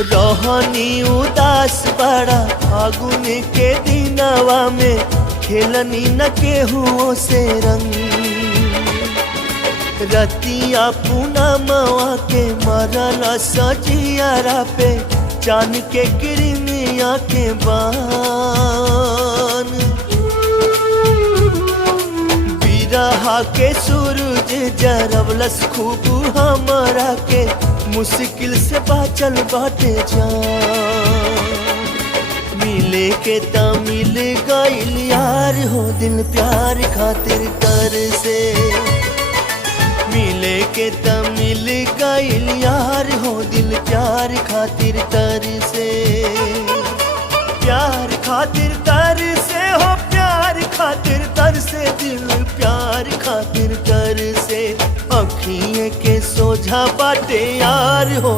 रहनी उदास बड़ा फागुन के दिनवा में खेलनी न केहू से रंग। रतिया पूनमवा के मरल सजियारा पे चान के किरमिया के बान। बिरहा के सूरज जरवलस खूब हमरा के मुश्किल से बाचल बाटे जान। मिले के त मिल गइल यार हो दिल प्यार खातिर तर से। मिले के त मिल गइल यार हो दिल प्यार खातिर तर से। प्यार खातिर तर से हो प्यार खातिर तर से दिल प्यार खातिर तर से। अखिए के सोझा बाटे यार हो